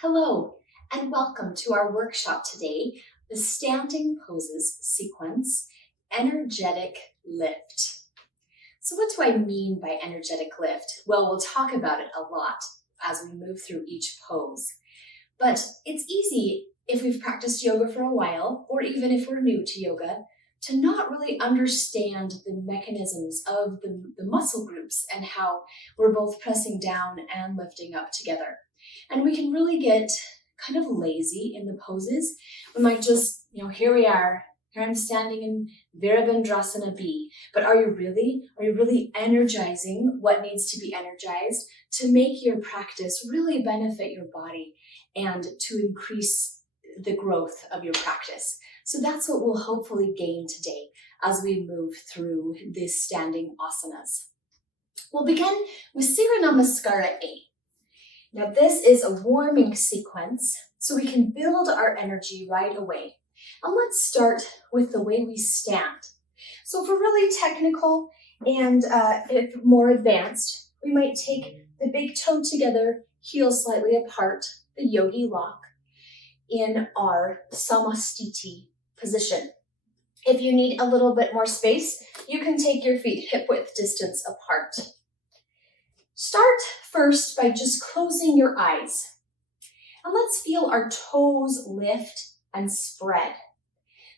Hello, and welcome to our workshop today, the Standing Poses Sequence, Energetic Lift. So what do I mean by energetic lift? Well, we'll talk about it a lot as we move through each pose. But it's easy if we've practiced yoga for a while, or even if we're new to yoga, to not really understand the mechanisms of the muscle groups and how we're both pressing down and lifting up together. And we can really get kind of lazy in the poses. We might just, here we are. Here I'm standing in Virabhadrasana B. But are you really energizing what needs to be energized to make your practice really benefit your body and to increase the growth of your practice? So that's what we'll hopefully gain today as we move through these standing asanas. We'll begin with Surya Namaskara A. Now this is a warming sequence, so we can build our energy right away. And let's start with the way we stand. So if we're really technical and if more advanced, we might take the big toe together, heels slightly apart, the yogi lock, in our samastiti position. If you need a little bit more space, you can take your feet hip width distance apart. Start first by just closing your eyes. And let's feel our toes lift and spread.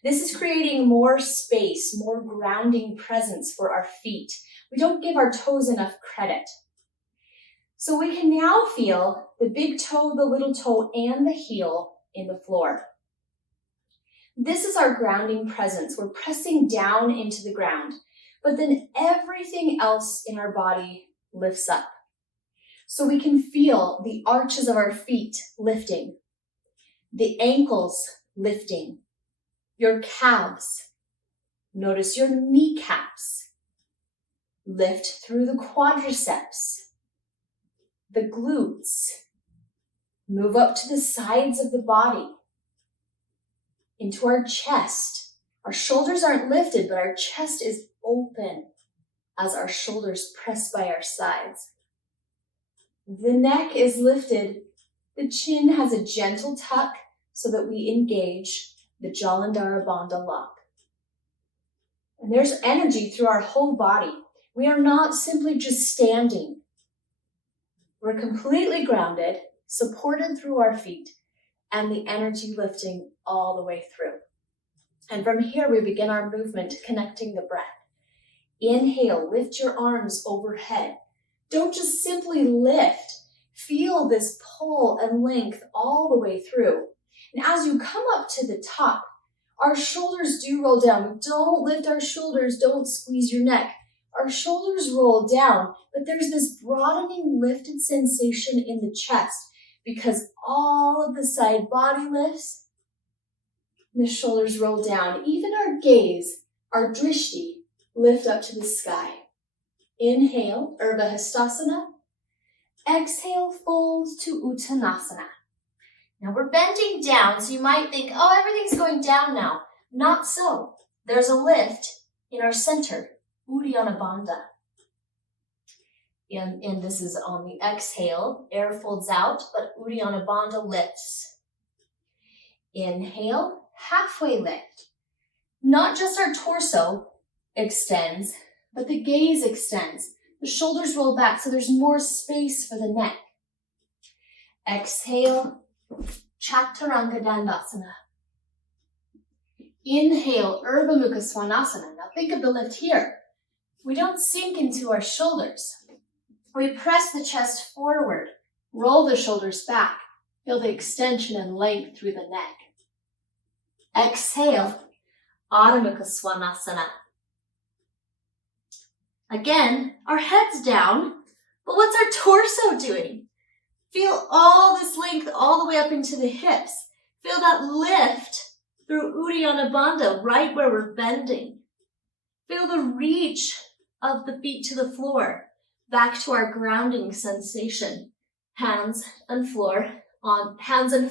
This is creating more space, more grounding presence for our feet. We don't give our toes enough credit. So we can now feel the big toe, the little toe, and the heel in the floor. This is our grounding presence. We're pressing down into the ground, but then everything else in our body lifts up. So we can feel the arches of our feet lifting, the ankles lifting, your calves. Notice your kneecaps. Lift through the quadriceps, the glutes. Move up to the sides of the body, into our chest. Our shoulders aren't lifted, but our chest is open as our shoulders press by our sides. The neck is lifted. The chin has a gentle tuck so that we engage the Jalandhara Bandha lock. And there's energy through our whole body. We are not simply just standing. We're completely grounded, supported through our feet, and the energy lifting all the way through. And from here, we begin our movement, connecting the breath. Inhale, lift your arms overhead. Don't just simply lift. Feel this pull and length all the way through. And as you come up to the top, our shoulders do roll down. We don't lift our shoulders, don't squeeze your neck. Our shoulders roll down, but there's this broadening, lifted sensation in the chest because all of the side body lifts, the shoulders roll down. Even our gaze, our drishti, lift up to the sky. Inhale, Urdhva Hastasana. Exhale, fold to Uttanasana. Now we're bending down, so you might think, oh, everything's going down now. Not so. There's a lift in our center, Uddiyana Bandha. And this is on the exhale. Air folds out, but Uddiyana Bandha lifts. Inhale, halfway lift. Not just our torso extends, but the gaze extends. The shoulders roll back, so there's more space for the neck. Exhale, Chaturanga Dandasana. Inhale, Urdhva Mukha Svanasana. Now think of the lift here. We don't sink into our shoulders. We press the chest forward, roll the shoulders back, feel the extension and length through the neck. Exhale, Adho Mukha Svanasana. Again, our head's down, but what's our torso doing? Feel all this length all the way up into the hips. Feel that lift through Uddiyana Bandha, right where we're bending. Feel the reach of the feet to the floor, back to our grounding sensation. Hands and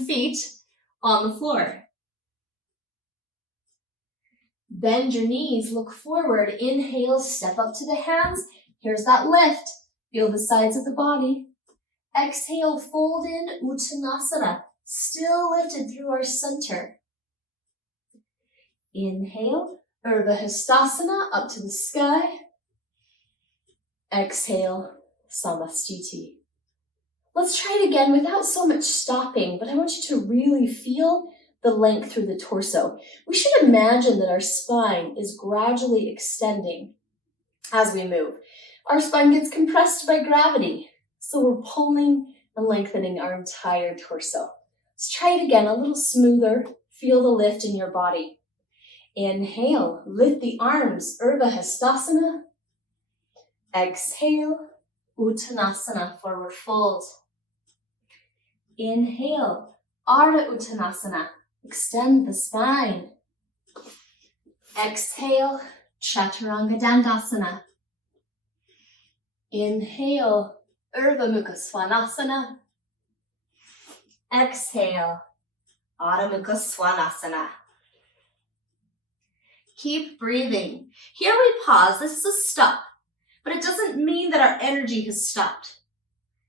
feet on the floor. Bend your knees, look forward, inhale, step up to the hands. Here's that lift. Feel the sides of the body. Exhale, fold in, Uttanasana. Still lifted through our center. Inhale, Urdhva Hastasana up to the sky. Exhale, Samastiti. Let's try it again without so much stopping, but I want you to really feel the length through the torso. We should imagine that our spine is gradually extending as we move. Our spine gets compressed by gravity, so we're pulling and lengthening our entire torso. Let's try it again, a little smoother. Feel the lift in your body. Inhale, lift the arms, Urdhva Hastasana. Exhale, Uttanasana, forward fold. Inhale, Ardha Uttanasana, extend the spine. Exhale, Chaturanga Dandasana. Inhale, Urdhva Mukha Svanasana. Exhale, Adho Mukha Svanasana. Keep breathing. Here we pause. This is a stop, but it doesn't mean that our energy has stopped.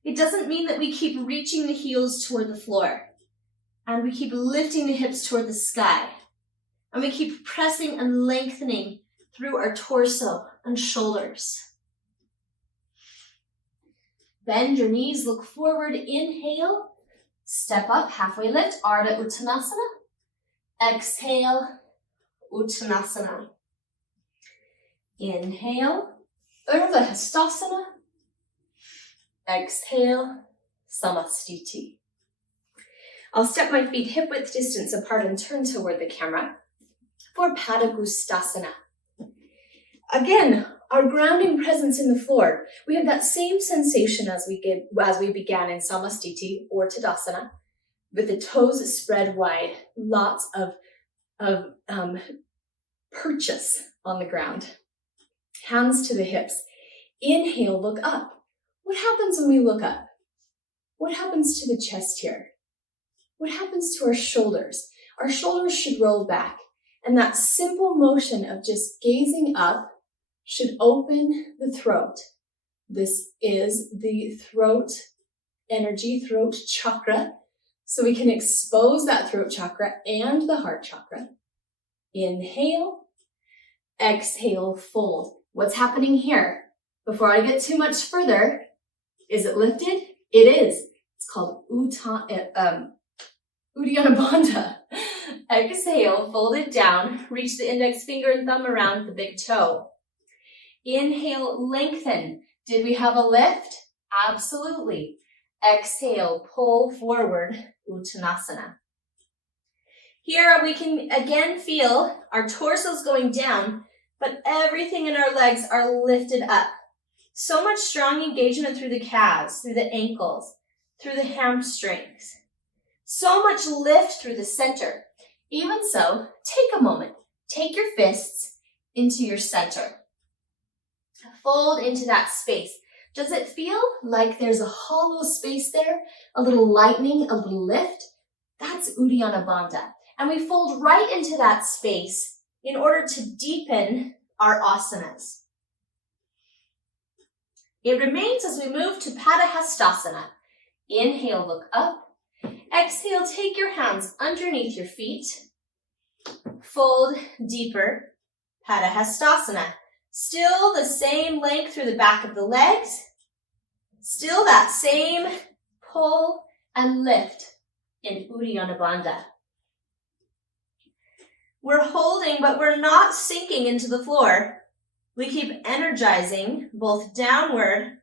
It doesn't mean that we keep reaching the heels toward the floor and we keep lifting the hips toward the sky and we keep pressing and lengthening through our torso and shoulders. Bend your knees, look forward, inhale, step up, halfway lift, Ardha Uttanasana. Exhale, Uttanasana. Inhale, Urdhva Hastasana. Exhale, Samastiti. I'll step my feet hip width distance apart and turn toward the camera for Padagustasana. Again, our grounding presence in the floor. We have that same sensation as we began in Samastiti or Tadasana, with the toes spread wide, lots of purchase on the ground. Hands to the hips. Inhale, look up. What happens when we look up? What happens to the chest here? What happens to our shoulders? Our shoulders should roll back, and that simple motion of just gazing up should open the throat. This is the throat energy, throat chakra, so we can expose that throat chakra and the heart chakra. Inhale, exhale, fold. What's happening here? Before I get too much further, is it lifted? It is. It's called Uddiyana Bandha. Exhale, fold it down. Reach the index finger and thumb around the big toe. Inhale, lengthen. Did we have a lift? Absolutely. Exhale, pull forward, Uttanasana. Here we can again feel our torsos going down, but everything in our legs are lifted up. So much strong engagement through the calves, through the ankles, through the hamstrings. So much lift through the center. Even so, take a moment. Take your fists into your center. Fold into that space. Does it feel like there's a hollow space there? A little lightening, a little lift? That's Uddiyana Bandha. And we fold right into that space in order to deepen our asanas. It remains as we move to Padahastasana. Inhale, look up. Exhale, take your hands underneath your feet. Fold deeper, Padahastasana. Still the same length through the back of the legs. Still that same pull and lift in Uddiyana Bandha. We're holding, but we're not sinking into the floor. We keep energizing both downward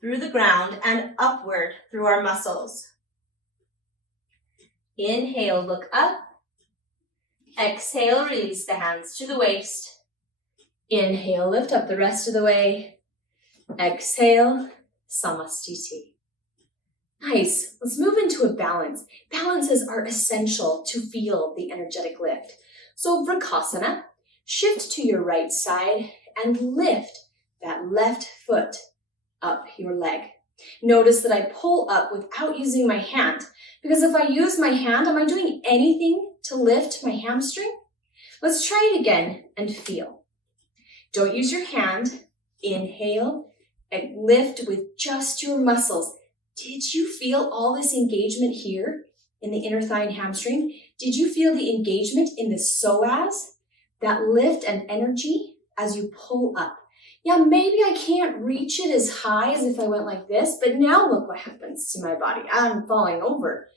through the ground and upward through our muscles. Inhale, look up. Exhale, release the hands to the waist. Inhale, lift up the rest of the way. Exhale, Samastiti. Nice. Let's move into a balance. Balances are essential to feel the energetic lift. So Vrksasana, shift to your right side and lift that left foot up your leg. Notice that I pull up without using my hand, because if I use my hand, am I doing anything to lift my hamstring? Let's try it again and feel. Don't use your hand. Inhale and lift with just your muscles. Did you feel all this engagement here in the inner thigh and hamstring? Did you feel the engagement in the psoas, that lift and energy as you pull up? Yeah, maybe I can't reach it as high as if I went like this, but now look what happens to my body. I'm falling over,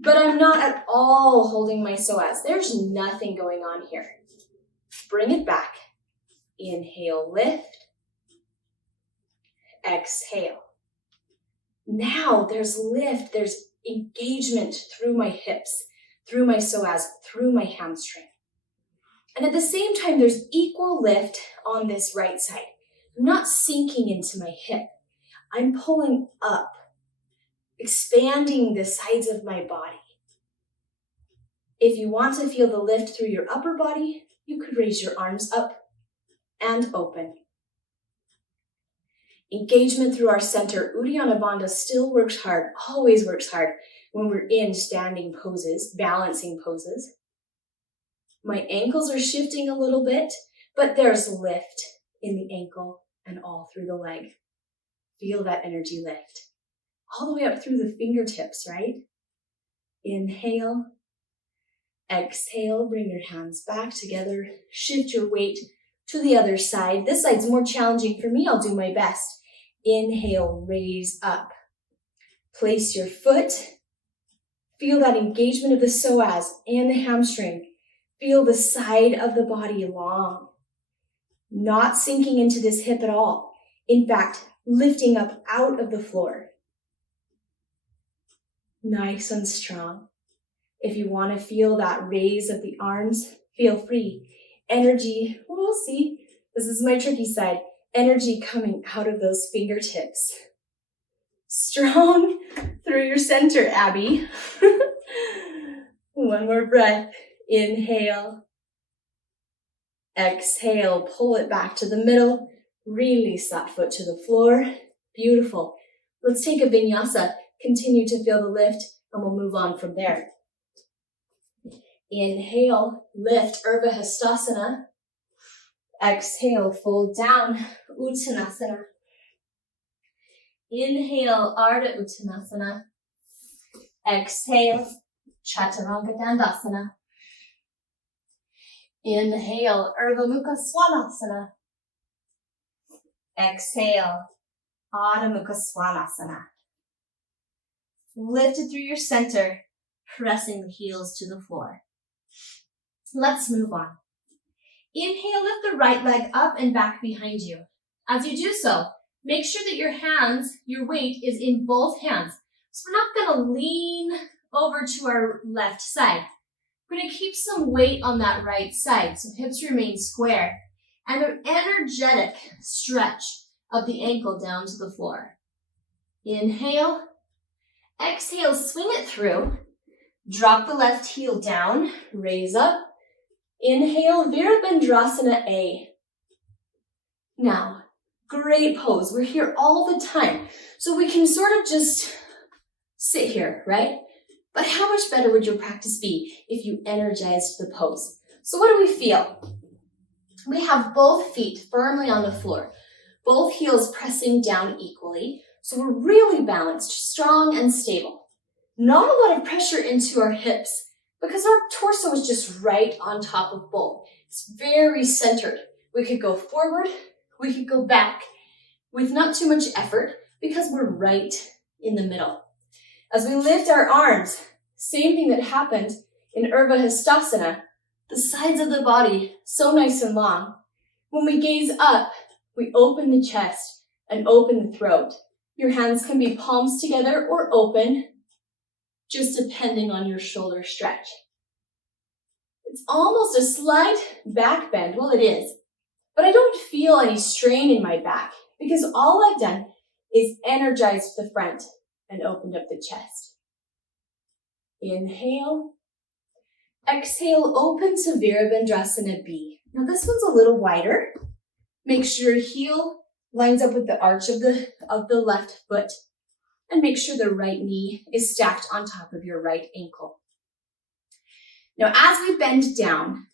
but I'm not at all holding my psoas. There's nothing going on here. Bring it back. Inhale, lift. Exhale. Now there's lift, there's engagement through my hips, through my psoas, through my hamstring. And at the same time, there's equal lift on this right side. I'm not sinking into my hip. I'm pulling up, expanding the sides of my body. If you want to feel the lift through your upper body, you could raise your arms up and open. Engagement through our center. Uddiyana Bandha still works hard, always works hard when we're in standing poses, balancing poses. My ankles are shifting a little bit, but there's lift in the ankle and all through the leg. Feel that energy lift. All the way up through the fingertips, right? Inhale. Exhale, bring your hands back together. Shift your weight to the other side. This side's more challenging for me. I'll do my best. Inhale, raise up. Place your foot. Feel that engagement of the psoas and the hamstring. Feel the side of the body long. Not sinking into this hip at all. In fact, lifting up out of the floor. Nice and strong. If you want to feel that raise of the arms, feel free. Energy, we'll see. This is my tricky side. Energy coming out of those fingertips. Strong through your center, Abby. One more breath. Inhale. Exhale, pull it back to the middle. Release that foot to the floor. Beautiful. Let's take a vinyasa. Continue to feel the lift, and we'll move on from there. Inhale, lift, Urdhva Hastasana. Exhale, fold down, Uttanasana. Inhale, Ardha Uttanasana. Exhale, Chaturanga Dandasana. Inhale, Urdhva Mukha Svanasana. Exhale, Adha Mukha Svanasana. Lift it through your center, pressing the heels to the floor. Let's move on. Inhale, lift the right leg up and back behind you. As you do so, make sure that your hands, your weight is in both hands. So we're not going to lean over to our left side. We're going to keep some weight on that right side, so hips remain square. And an energetic stretch of the ankle down to the floor. Inhale. Exhale, swing it through. Drop the left heel down, raise up. Inhale, Virabhadrasana A. Now, great pose. We're here all the time. So we can sort of just sit here, right? But how much better would your practice be if you energized the pose? So what do we feel? We have both feet firmly on the floor, both heels pressing down equally. So we're really balanced, strong and stable. Not a lot of pressure into our hips because our torso is just right on top of both. It's very centered. We could go forward, we could go back with not too much effort because we're right in the middle. As we lift our arms, same thing that happened in Urdhva Hastasana, the sides of the body so nice and long. When we gaze up, we open the chest and open the throat. Your hands can be palms together or open, just depending on your shoulder stretch. It's almost a slight back bend. Well, it is. But I don't feel any strain in my back because all I've done is energized the front and opened up the chest. Inhale. Exhale, open to Virabhadrasana B. Now this one's a little wider. Make sure heel lines up with the arch of the left foot. And make sure the right knee is stacked on top of your right ankle. Now, as we bend down,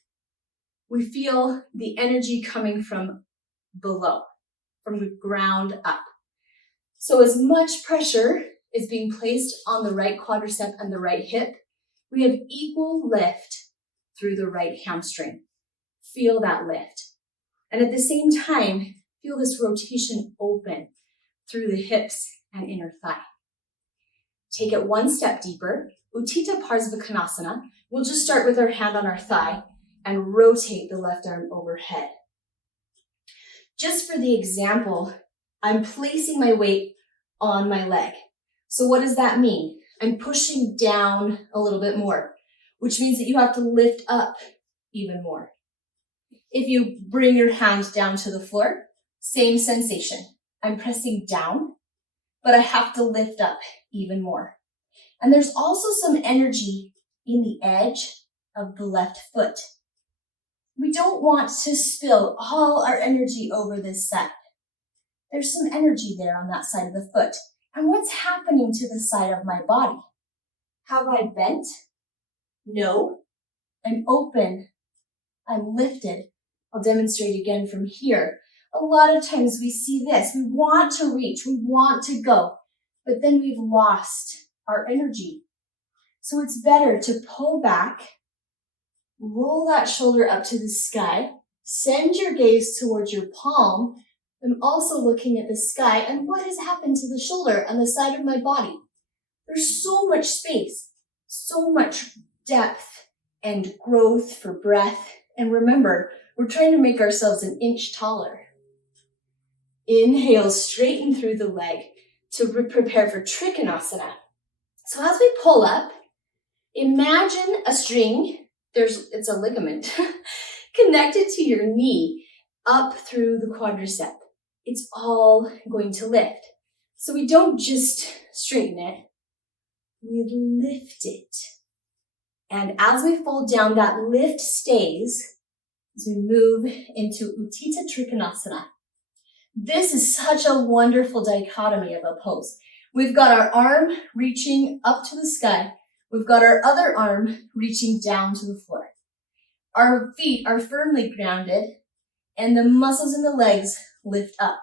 we feel the energy coming from below, from the ground up. So as much pressure is being placed on the right quadricep and the right hip, we have equal lift through the right hamstring. Feel that lift. And at the same time, feel this rotation open through the hips and inner thigh. Take it one step deeper. Utthita Parsvakonasana. We'll just start with our hand on our thigh and rotate the left arm overhead. Just for the example, I'm placing my weight on my leg. So what does that mean? I'm pushing down a little bit more, which means that you have to lift up even more. If you bring your hand down to the floor, same sensation. I'm pressing down, but I have to lift up even more. And there's also some energy in the edge of the left foot. We don't want to spill all our energy over this side. There's some energy there on that side of the foot. And what's happening to the side of my body? Have I bent? No. I'm open. I'm lifted. I'll demonstrate again from here. A lot of times we see this. We want to reach. We want to go. But then we've lost our energy. So it's better to pull back, roll that shoulder up to the sky, send your gaze towards your palm. I'm also looking at the sky and what has happened to the shoulder on the side of my body. There's so much space, so much depth and growth for breath. And remember, we're trying to make ourselves an inch taller. Inhale, straighten through the leg to prepare for Trikonasana. So as we pull up, imagine a string, it's a ligament, connected to your knee up through the quadricep. It's all going to lift. So we don't just straighten it, we lift it. And as we fold down, that lift stays as we move into Utthita Trikonasana. This is such a wonderful dichotomy of a pose. We've got our arm reaching up to the sky. We've got our other arm reaching down to the floor. Our feet are firmly grounded and the muscles in the legs lift up.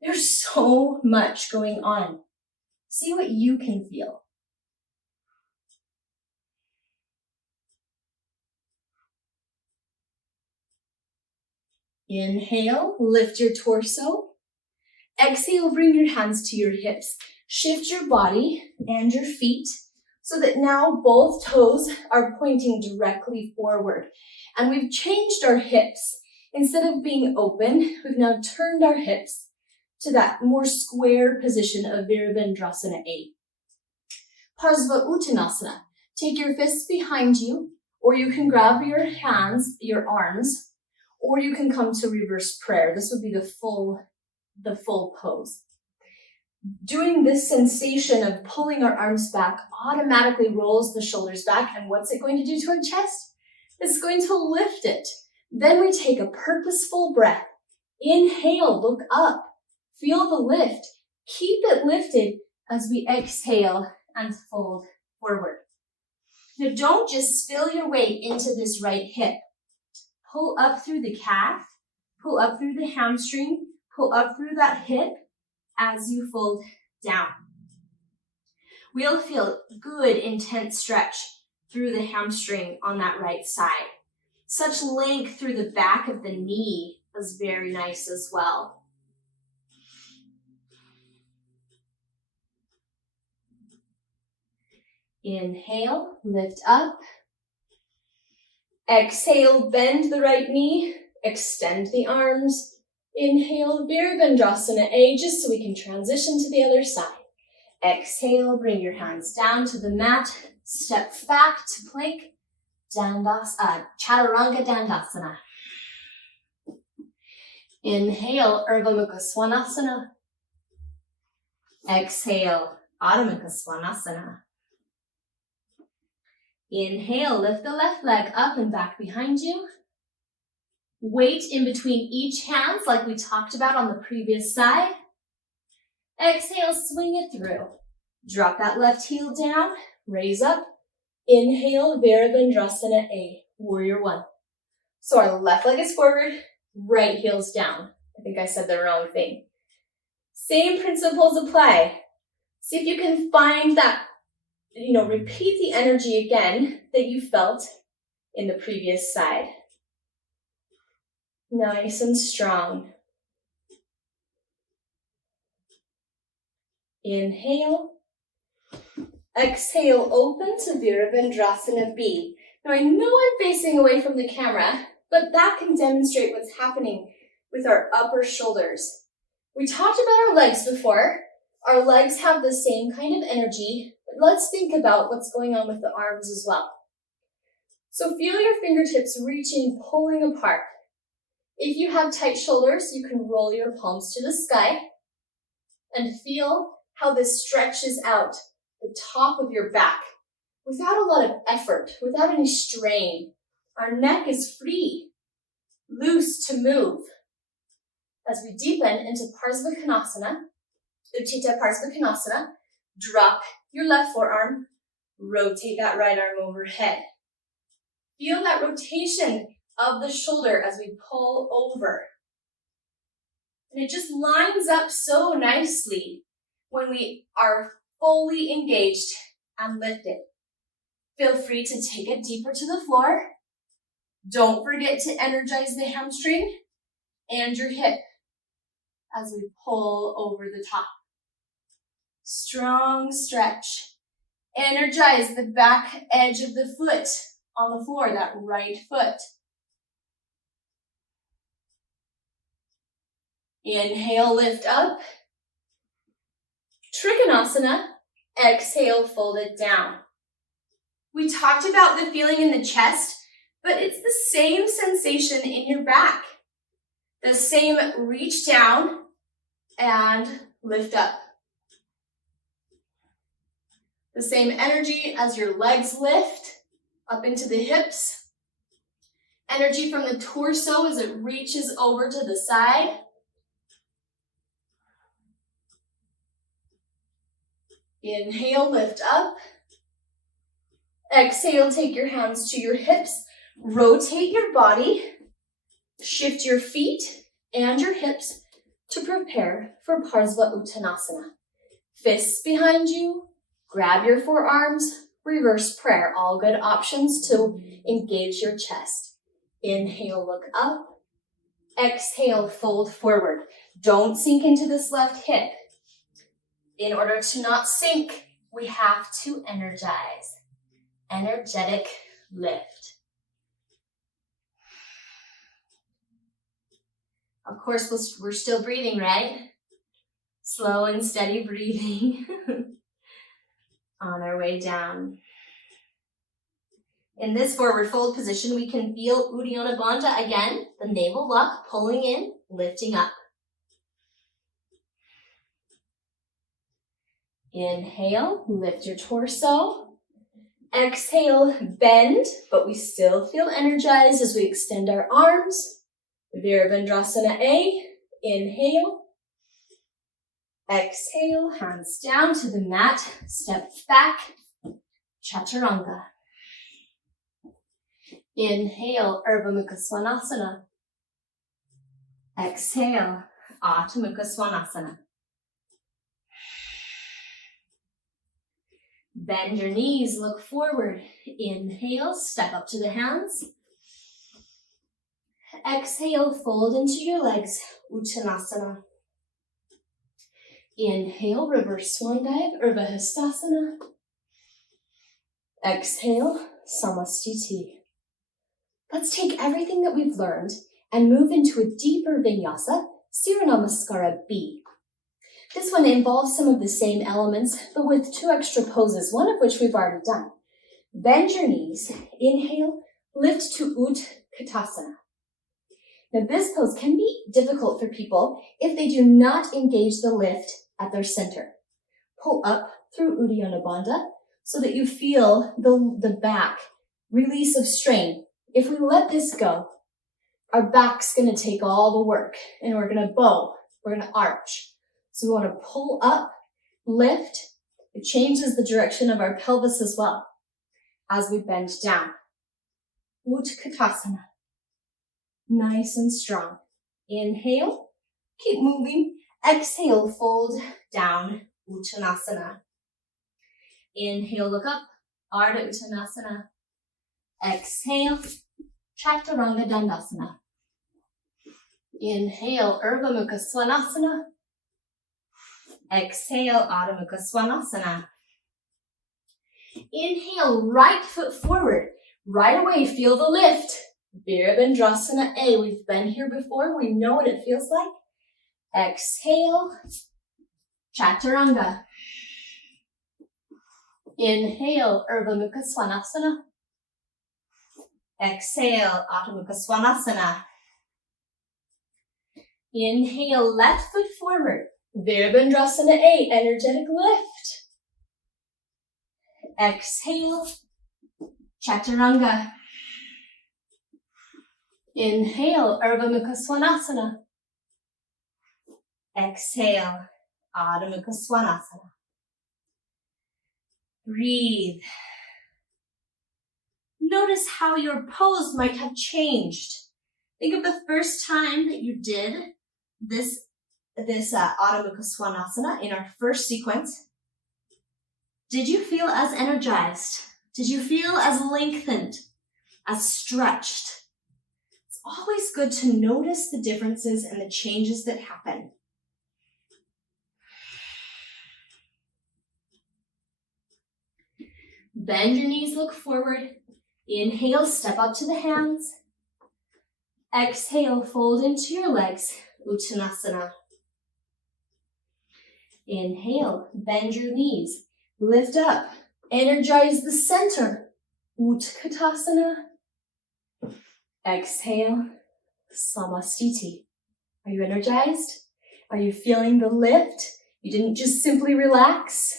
There's so much going on. See what you can feel. Inhale, lift your torso. Exhale, bring your hands to your hips. Shift your body and your feet so that now both toes are pointing directly forward. And we've changed our hips. Instead of being open, we've now turned our hips to that more square position of Virabhadrasana A. Parsva Uttanasana. Take your fists behind you, or you can grab your hands, your arms, or you can come to reverse prayer. This would be the full pose. Doing this sensation of pulling our arms back automatically rolls the shoulders back. And what's it going to do to our chest? It's going to lift it. Then we take a purposeful breath. Inhale, look up. Feel the lift. Keep it lifted as we exhale and fold forward. Now don't just spill your weight into this right hip. Pull up through the calf, pull up through the hamstring, pull up through that hip as you fold down. We'll feel good, intense stretch through the hamstring on that right side. Such length through the back of the knee is very nice as well. Inhale, lift up. Exhale, bend the right knee, extend the arms. Inhale, Virabhadrasana A, just so we can transition to the other side. Exhale, bring your hands down to the mat, step back to plank, Chaturanga Dandasana. Inhale, Urdhva Mukha Svanasana. Exhale, Adho Mukha Svanasana. Inhale, lift the left leg up and back behind you. Weight in between each hand, like we talked about on the previous side. Exhale, swing it through. Drop that left heel down, raise up. Inhale, Virabhadrasana A, Warrior One. So our left leg is forward, right heel's down. I think I said the wrong thing. Same principles apply. See if you can find that, repeat the energy again that you felt in the previous side. Nice and strong. Inhale. Exhale, open to Virabhadrasana B. Now I know I'm facing away from the camera, but that can demonstrate what's happening with our upper shoulders. We talked about our legs before. Our legs have the same kind of energy, but let's think about what's going on with the arms as well. So feel your fingertips reaching, pulling apart. If you have tight shoulders, you can roll your palms to the sky and feel how this stretches out the top of your back without a lot of effort, without any strain. Our neck is free, loose to move. As we deepen into Parsvakonasana, Utthita Parsvakonasana, drop your left forearm, rotate that right arm overhead. Feel that rotation of the shoulder as we pull over. And it just lines up so nicely when we are fully engaged and lifted. Feel free to take it deeper to the floor. Don't forget to energize the hamstring and your hip as we pull over the top. Strong stretch. Energize the back edge of the foot on the floor, that right foot. Inhale, lift up. Trikonasana. Exhale, fold it down. We talked about the feeling in the chest, but it's the same sensation in your back. The same reach down and lift up. The same energy as your legs lift up into the hips. Energy from the torso as it reaches over to the side. Inhale, lift up. Exhale, take your hands to your hips. Rotate your body. Shift your feet and your hips to prepare for Parsva Uttanasana. Fists behind you. Grab your forearms. Reverse prayer. All good options to engage your chest. Inhale, look up. Exhale, fold forward. Don't sink into this left hip. In order to not sink, we have to energize. Energetic lift. Of course, we're still breathing, right? Slow and steady breathing on our way down. In this forward fold position, we can feel Uddiyana Bandha again, the navel lock, pulling in, lifting up. Inhale, lift your torso. Exhale, bend, but we still feel energized as we extend our arms. Virabhadrasana A, inhale. Exhale, hands down to the mat, step back, Chaturanga. Inhale, Urdhva Mukha Svanasana. Exhale, Adho Mukha Svanasana. Bend your knees, look forward. Inhale, step up to the hands. Exhale, fold into your legs, Uttanasana. Inhale, reverse swan dive, Urdhva Hastasana. Exhale, Samastiti. Let's take everything that we've learned and move into a deeper vinyasa, Siranamaskara B. This one involves some of the same elements, but with 2 extra poses, one of which we've already done. Bend your knees, inhale, lift to Utkatasana. Now this pose can be difficult for people if they do not engage the lift at their center. Pull up through Uddiyana Bandha so that you feel the back release of strain. If we let this go, our back's going to take all the work and we're going to bow, we're going to arch. So we want to pull up, lift. It changes the direction of our pelvis as well as we bend down. Utkatasana. Nice and strong. Inhale, keep moving. Exhale, fold down, Uttanasana. Inhale, look up, Ardha Uttanasana. Exhale, Chaturanga Dandasana. Inhale, Urdhva Mukha Svanasana. Exhale, Adho Mukha Svanasana. Inhale, right foot forward. Right away, feel the lift. Virabhadrasana A. We've been here before. We know what it feels like. Exhale, Chaturanga. Inhale, Urdhva Mukha Svanasana. Exhale, Adho Mukha Svanasana. Inhale, left foot forward. Virabhadrasana A, energetic lift. Exhale, Chaturanga. Inhale, Urdhva Mukha Svanasana. Exhale, Adho Mukha Svanasana. Breathe. Notice how your pose might have changed. Think of the first time that you did this Adho Mukha Svanasana in our first sequence. Did you feel as energized? Did you feel as lengthened, as stretched? It's always good to notice the differences and the changes that happen. Bend your knees, look forward. Inhale, step up to the hands. Exhale, fold into your legs, Uttanasana. Inhale, bend your knees, lift up, energize the center, Utkatasana. Exhale, Samastiti. Are you energized? Are you feeling the lift? You didn't just simply relax,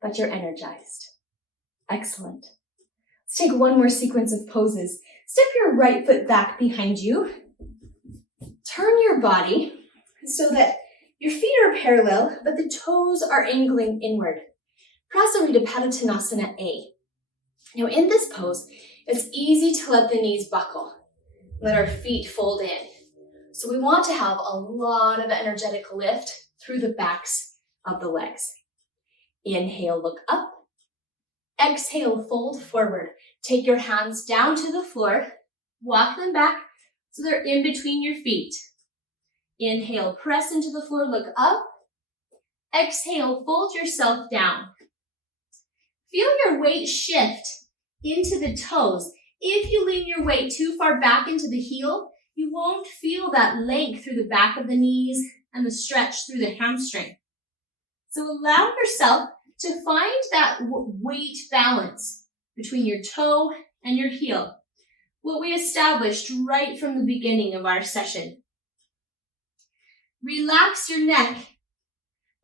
but you're energized. Excellent. Let's take one more sequence of poses. Step your right foot back behind you. Turn your body so that your feet are parallel, but the toes are angling inward. Prasarita Padottanasana A. Now in this pose, it's easy to let the knees buckle. Let our feet fold in. So we want to have a lot of energetic lift through the backs of the legs. Inhale, look up. Exhale, fold forward. Take your hands down to the floor. Walk them back so they're in between your feet. Inhale, press into the floor, look up. Exhale, fold yourself down. Feel your weight shift into the toes. If you lean your weight too far back into the heel, you won't feel that length through the back of the knees and the stretch through the hamstring. So allow yourself to find that weight balance between your toe and your heel. What we established right from the beginning of our session. Relax your neck.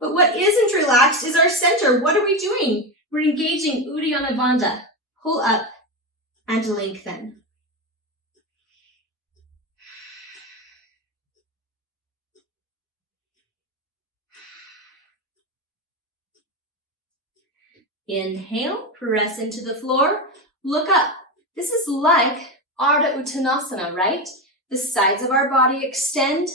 But what isn't relaxed is our center. What are we doing? We're engaging Uddiyana Bandha. Pull up and lengthen. Inhale, press into the floor, look up. This is like Ardha Uttanasana, right? The sides of our body extend,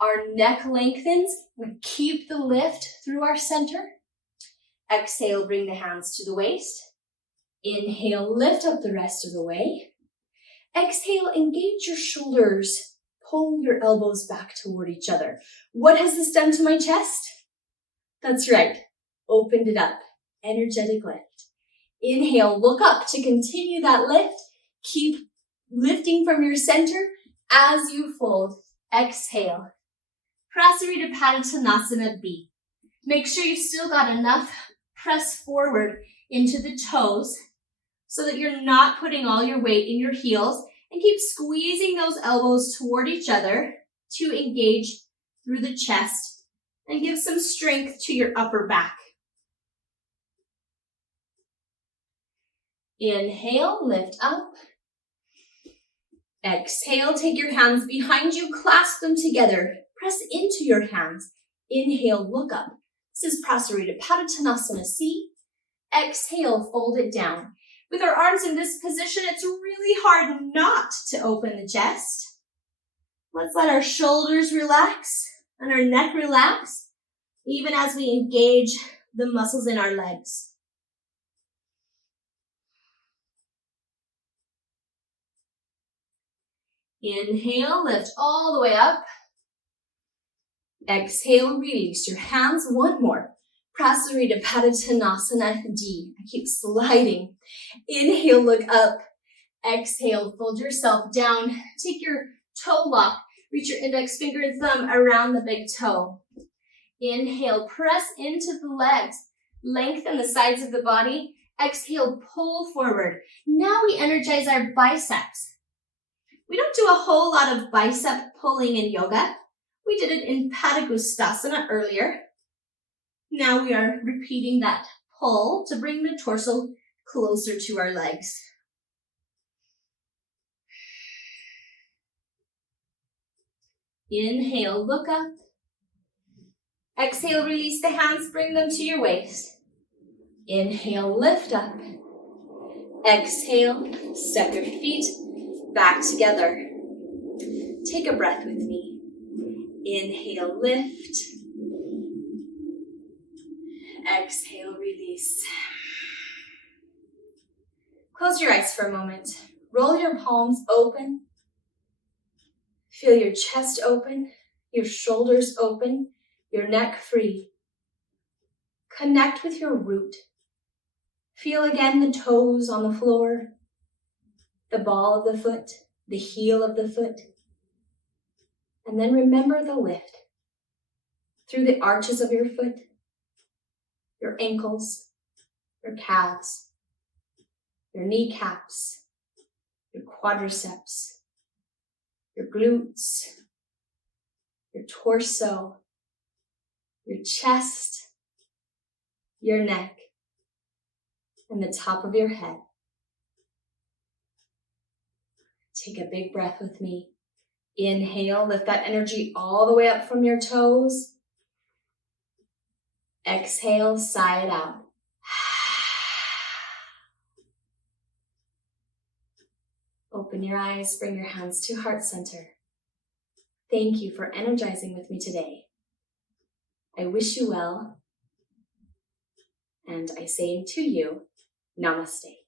our neck lengthens, we keep the lift through our center. Exhale, bring the hands to the waist. Inhale, lift up the rest of the way. Exhale, engage your shoulders. Pull your elbows back toward each other. What has this done to my chest? That's right, opened it up. Energetic lift. Inhale, look up to continue that lift. Keep lifting from your center as you fold. Exhale. Prasarita Padottanasana B. Make sure you've still got enough press forward into the toes so that you're not putting all your weight in your heels, and keep squeezing those elbows toward each other to engage through the chest and give some strength to your upper back. Inhale, lift up. Exhale, take your hands behind you, clasp them together. Press into your hands. Inhale, look up. This is Prasarita Padottanasana C. Exhale, fold it down. With our arms in this position, it's really hard not to open the chest. Let's let our shoulders relax and our neck relax, even as we engage the muscles in our legs. Inhale, lift all the way up. Exhale, release your hands. One more. Prasarita Padottanasana D. I keep sliding. Inhale, look up. Exhale, fold yourself down. Take your toe lock. Reach your index finger and thumb around the big toe. Inhale, press into the legs. Lengthen the sides of the body. Exhale, pull forward. Now we energize our biceps. We don't do a whole lot of bicep pulling in yoga. We did it in Padangusthasana earlier. Now we are repeating that pull to bring the torso closer to our legs. Inhale, look up. Exhale, release the hands, bring them to your waist. Inhale, lift up. Exhale, step your feet back together. Take a breath with me. Inhale, lift. Exhale, release. Close your eyes for a moment. Roll your palms open. Feel your chest open, your shoulders open, your neck free. Connect with your root. Feel again the toes on the floor, the ball of the foot, the heel of the foot. And then remember the lift through the arches of your foot, your ankles, your calves, your kneecaps, your quadriceps, your glutes, your torso, your chest, your neck, and the top of your head. Take a big breath with me. Inhale, lift that energy all the way up from your toes. Exhale, sigh it out. Open your eyes, bring your hands to heart center. Thank you for energizing with me today. I wish you well, and I say to you, namaste.